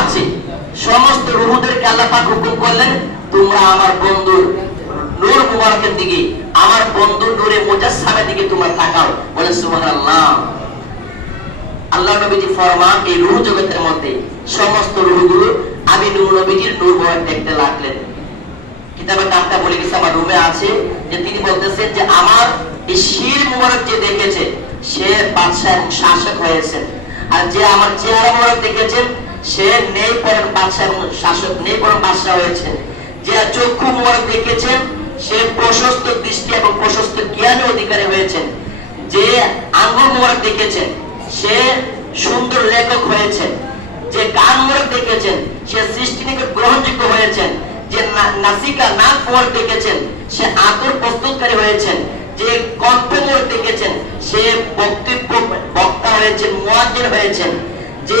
আছে। সমস্ত রুহদেরকে আল্লাহ পাক হুকুম করলেন, তোমরা আমার বন্ধু নূর মুবারকের দিকে, আমার বন্ধু নূরে মুজাসসামের দিকে তোমরা তাকাও। বলে সুবহানাল্লাহ। আল্লাহ নবীজি ফরমান এই রুহ জগতের মধ্যে সমস্ত রুহগুলো আমি নূর নবীজির নূর মুবারক দেখতে লাগলেন। কিতাবের নামটা বলে গেছে, আমার রুমে আছে, যে তিনি বলতেছেন যে আমার এই শির মুবারক যে দেখেছে, সে বাদশাহ এবং শাসক হয়েছেন। আর যে আমার চেহারা মুবারক দেখেছেন সে নেই পরের বাদশাহ শাসক নেই পরের বাদশাহ হয়েছেন যে চক্ষু মুবারক দেখেছেন, সে প্রশস্ত দৃষ্টি এবং প্রশস্ত জ্ঞানের অধিকারী হয়েছেন। যে আঙ্গুল মুবারক দেখেছেন, সে সুন্দর লেখক হয়েছেন। যে গান মুবারক দেখেছেন, সে সৃষ্টি নিকট গ্রহণযোগ্য হয়েছেন। যে নাসিকা নাক মোড় দেখেছেন, সে আতর প্রস্তুতকারী হয়েছেন। যে কণ্ঠ মোড় দেখেছেন, সে বক্তব্য বক্তা হয়েছেন মুয়াজ্জির হয়েছেন। যে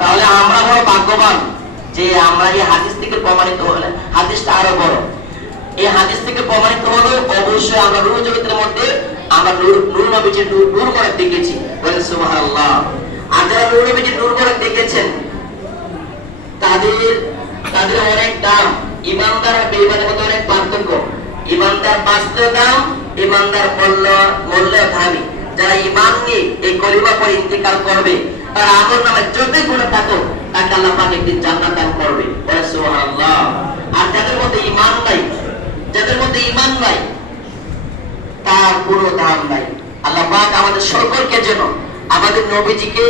তাহলে আমরা বড় ভাগ্যবান যে আমরা এই হাদিস থেকে প্রমাণিত হলে, হাদিসটা আরও বড়। এই হাদিস থেকে প্রমাণিত হলো অবশ্যই আমরা রুহ জগতের মধ্যে আমরা নূর নূর নবীজির নূর নূর মোবারক দেখেছি। বলেন সুবহানাল্লাহ। আর যারা নূর নবীজির নূর মোবারক দেখেছেন, তাদের তাদের অনেক দাম। ইমানদার আর বেঈমানের মধ্যে অনেক পার্থক্য। ইমানদার বাঁচতে দাম, ইমানদার মূল্য মূল্য দামি। যারা ইমান নিয়ে এই কলিমা পরে ইন্তেকাল করবে তার আমল যতই গুণে থাকো তাকে আল্লাহ পাক একদিন জান্নাত দান করবে। সুবহানাল্লাহ। আর যাদের মধ্যে ইমান নাই, যাদের মধ্যে ইমান নাই, তার কোনো দাম নাই। আল্লাহ পাক আমাদের সকলকে যেন আমাদের নবীজিকে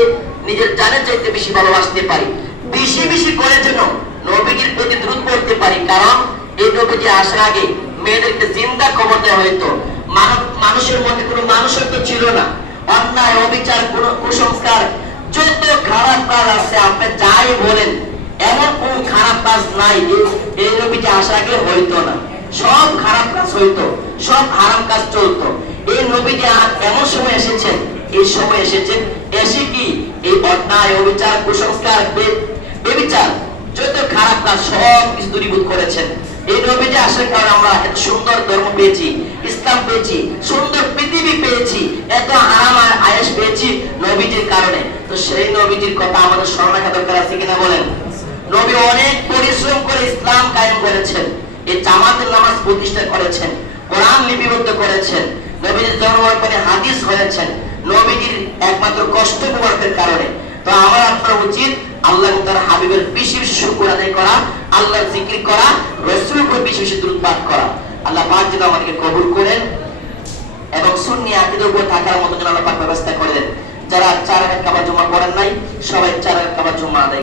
নিজের জানের চাইতে বেশি ভালোবাসতে পারি। বেশি বেশি করে যেন নবীজির প্রতি দ্রুত পড়তে পারি। কারণ এই নবীজি আসার আগে মেয়েদেরকে জিন্দা খবর দেওয়া হইতো। মানব মানুষের মধ্যে কোনো মানুষত্ব ছিল না। অন্যায়, অবিচার, কোন কুসংস্কার যত খারাপ কাজ আছে, আপনি যাই বলেন, এমন কোন খারাপ কাজ নাই এই- আসার আগে হইতো না। সব খারাপ কাজ হইতো, সব হারাম কাজ চলতো। এই নবীজি আ- এমন সময় এসেছেন, এই সময় এসেছেন, এসে কি এই অন্যায়, অবিচার, কুসংস্কার বেবিচার, যত খারাপ কাজ সব কিছু দূরীভূত করেছেন। এই নবীজি আসার কারণে আমরা এত সুন্দর ধর্ম পেয়েছি ইসলাম পেয়েছি, সুন্দর পৃথিবী পেয়েছি, এত আরাম আর আয়েস পেয়েছি নবীজির কারণে। তো সেই নবীজির কথা আমাদের স্মরণ দরকার আছে কিনা বলেন? নবী অনেক পরিশ্রম করে ইসলাম কায়েম করেছেন, এই জামাতের নামাজ প্রতিষ্ঠা করেছেন, কোরআন লিপিবদ্ধ করেছেন, নবীজির জন্মের পরে হাদিস হয়েছেন, নবীজির একমাত্র কষ্ট মুবারকের কারণে। তো আমার আপনার উচিত আল্লাহ তার হাবিবের বেশি বেশি শুকর আদায় করা, আল্লাহর জিকির করা, রসুলের উপর বেশি বেশি দ্রুত পাঠ করা। আল্লাহ পাক যেন আমাদেরকে কবুল করেন এবং সুন্নি আকিদের উপর থাকার মতো যেন আল্লাহ পাক ব্যবস্থা করে দেন যারা চার রাকাত কাবা জমা করেন নাই, সবাই চার রাকাত কাবা জমা আদায়